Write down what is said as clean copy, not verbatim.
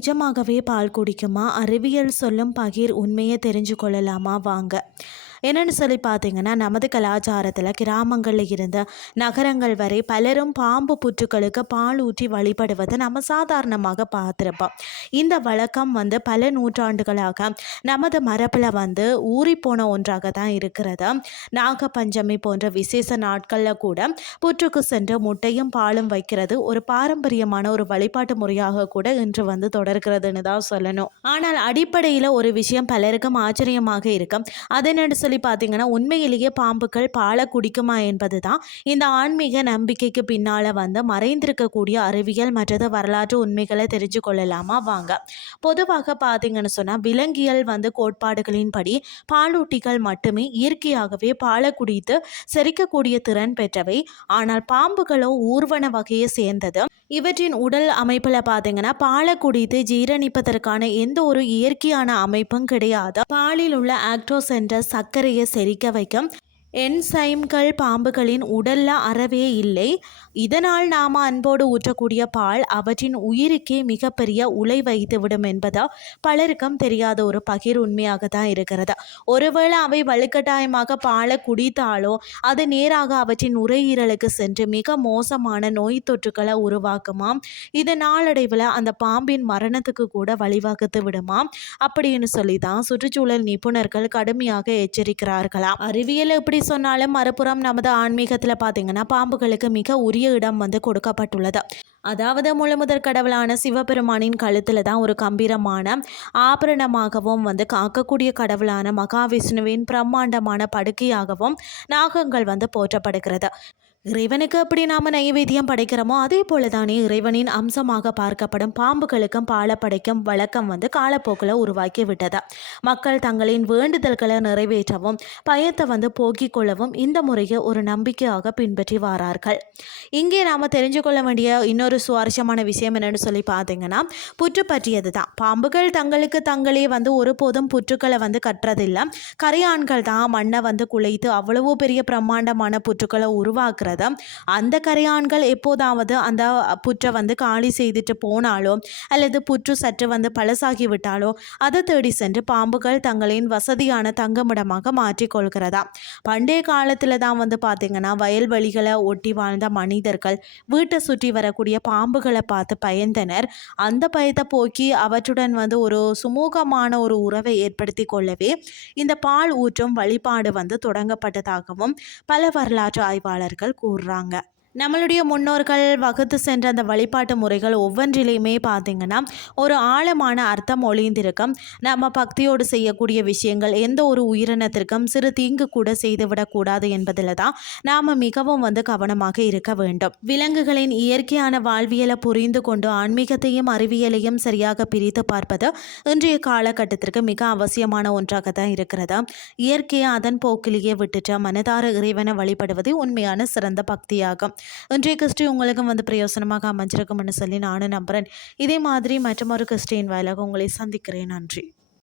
நிஜமாகவே பால் குடிக்குமா? அறிவியல் சொல்லும் பகீர் உண்மையை தெரிஞ்சு கொள்ளலாமா? வாங்க. என்னென்னு சொல்லி பார்த்தீங்கன்னா, நமது கலாச்சாரத்தில் கிராமங்களில் இருந்து நகரங்கள் வரை பலரும் பாம்பு புற்றுகளுக்கு பால் ஊற்றி வழிபடுவதை நம்ம சாதாரணமாக பார்த்துருப்போம். இந்த வழக்கம் பல நூற்றாண்டுகளாக நமது மரபில் ஊறிப்போன ஒன்றாக தான் இருக்கிறது. நாகப்பஞ்சமி போன்ற விசேஷ நாட்களில் கூட புற்றுக்கு சென்று முட்டையும் பாலும் வைக்கிறது ஒரு பாரம்பரியமான ஒரு வழிபாட்டு முறையாக கூட இன்று தொடர்கிறதுன்னு தான் சொல்லணும். ஆனால் அடிப்படையில் ஒரு விஷயம் பலருக்கும் ஆச்சரியமாக இருக்கும். அது என்னென்னு சொல்லி பார்த்தீங்கன்னா, உண்மையிலேயே பாம்புகள் பாலை குடிக்குமா என்பது தான் இந்த ஆன்மீக நம்பிக்கைக்கு பின்னால் மறைந்திருக்கக்கூடிய அறிவியல் மற்றது வரலாற்று உண்மைகளை தெரிஞ்சு கொள்ளலாமா? வாங்க. பொதுவாக பார்த்தீங்கன்னு சொன்னால், விலங்கியல் கோட்பாடுகளின்படி பாலூட்டிகள் மட்டுமே இயற்கையாகவே பாலை குடித்து செரிக்கக்கூடிய திறன் பெற்றவை. ஆனால் பாம்புகளோ ஊர்வன வகையை சேர்ந்தது. இவற்றின் உடல் அமைப்பில் பார்த்தீங்கன்னா, பாலை குடித்து ஜீரணிப்பதற்கான எந்த ஒரு இயற்கையான அமைப்பும் கிடையாது. பாலில் உள்ள ஆக்டோஸ் என்ற சர்க்கரையை செரிக்க வைக்கும் என்சைம்கள் பாம்புகளின் உடல்ல அறவே இல்லை. இதனால் நாம் அன்போடு ஊற்றக்கூடிய பால் அவற்றின் உயிருக்கே மிகப்பெரிய உலை வைத்துவிடும் என்பது பலருக்கும் தெரியாத ஒரு பகிர் உண்மையாக தான் இருக்கிறது. ஒருவேளை அவை வலுக்கட்டாயமாக பாலை குடித்தாலோ அது நேராக அவற்றின் நுரையீரலுக்கு சென்று மிக மோசமான நோய் தொற்றுக்களை உருவாக்குமாம். இது நாளடைவில் அந்த பாம்பின் மரணத்துக்கு கூட வழிவகுத்து விடுமாம் அப்படின்னு சொல்லி தான் சுற்றுச்சூழல் நிபுணர்கள் கடுமையாக எச்சரிக்கிறார்களாம். அறிவியல் எப்படி சொன்னாலும் மறுபுறம் நமது ஆன்மீகத்தில் பார்த்தீங்கன்னா, பாம்புகளுக்கு மிக உரிய இடம் கொடுக்கப்பட்டுள்ளது. அதாவது முழுமுதற் கடவுளான சிவபெருமானின் கழுத்தில் தான் ஒரு கம்பீரமான ஆபரணமாகவும் காக்கக்கூடிய கடவுளான மகாவிஷ்ணுவின் பிரம்மாண்டமான படுக்கையாகவும் நாகங்கள் போற்றப்படுகிறது. இறைவனுக்கு எப்படி நாம் நைவேத்தியம் படைக்கிறோமோ அதே போல தானே இறைவனின் அம்சமாக பார்க்கப்படும் பாம்புகளுக்கும் பாலை படைக்கும் வழக்கம் காலப்போக்கில் உருவாக்கி விட்டது. மக்கள் தங்களின் வேண்டுதல்களை நிறைவேற்றவும் பயத்தை போக்கிக் கொள்ளவும் இந்த முறையை ஒரு நம்பிக்கையாக பின்பற்றி வாரார்கள். இங்கே நாம் தெரிஞ்சு கொள்ள வேண்டிய இன்னொரு சுவாரஸ்யமான விஷயம் என்னன்னு சொல்லி பார்த்தீங்கன்னா, புற்று பற்றியது தான். பாம்புகள் தங்களுக்கு தங்களே ஒருபோதும் புற்றுக்களை கட்டுறதில்லை. கரையான்கள் தான் மண்ணை குலைத்து அவ்வளவோ பெரிய பிரம்மாண்டமான புற்றுக்களை உருவாக்குற. அந்த கரையான்கள் எப்போதாவது அந்த புற்றை காலி செய்துட்டு போனாலோ அல்லது புற்று சற்று பழசாகி விட்டாலோ அதை தேடி சென்று பாம்புகள் தங்களின் வசதியான தங்குமிடமாக மாற்றிக்கொள்கிறதா. பண்டைய காலத்தில் தான் பார்த்தீங்கன்னா, வயல்வெளிகளை ஒட்டி வாழ்ந்த மனிதர்கள் வீட்டை சுற்றி வரக்கூடிய பாம்புகளை பார்த்து பயந்தனர். அந்த பயத்தை போக்கி அவற்றுடன் ஒரு சுமூகமான ஒரு உறவை ஏற்படுத்தி கொள்ளவே இந்த பால் ஊற்றும் வழிபாடு தொடங்கப்பட்டதாகவும் பல வரலாற்று ஆய்வாளர்கள் கூறுறாங்க. நம்மளுடைய முன்னோர்கள் வகுத்து சென்ற அந்த வழிபாட்டு முறைகள் ஒவ்வொன்றிலையுமே பார்த்திங்கன்னா ஒரு ஆழமான அர்த்தம் ஒளிந்திருக்கும். நம்ம பக்தியோடு செய்யக்கூடிய விஷயங்கள் எந்த ஒரு உயிரினத்திற்கும் சிறு தீங்கு கூட செய்துவிடக்கூடாது என்பதில் தான் நாம் மிகவும் கவனமாக இருக்க வேண்டும். விலங்குகளின் இயற்கையான வாழ்வியலை புரிந்து கொண்டு ஆன்மீகத்தையும் அறிவியலையும் சரியாக பிரித்து பார்ப்பது இன்றைய காலகட்டத்திற்கு மிக அவசியமான ஒன்றாக தான் இருக்கிறது. இயற்கையை அதன் போக்கிலேயே விட்டுட்டு மனதார இறைவனை வழிபடுவது உண்மையான சிறந்த பக்தியாகும். இன்றைய கிறிஸ்டி உங்களுக்கும் பிரயோசனமாக அமைஞ்சிருக்கும்னு சொல்லி நானும் நம்புகிறேன். இதே மாதிரி மற்றொரு கிறிஸ்டியின் வாயிலாக உங்களை சந்திக்கிறேன். நன்றி.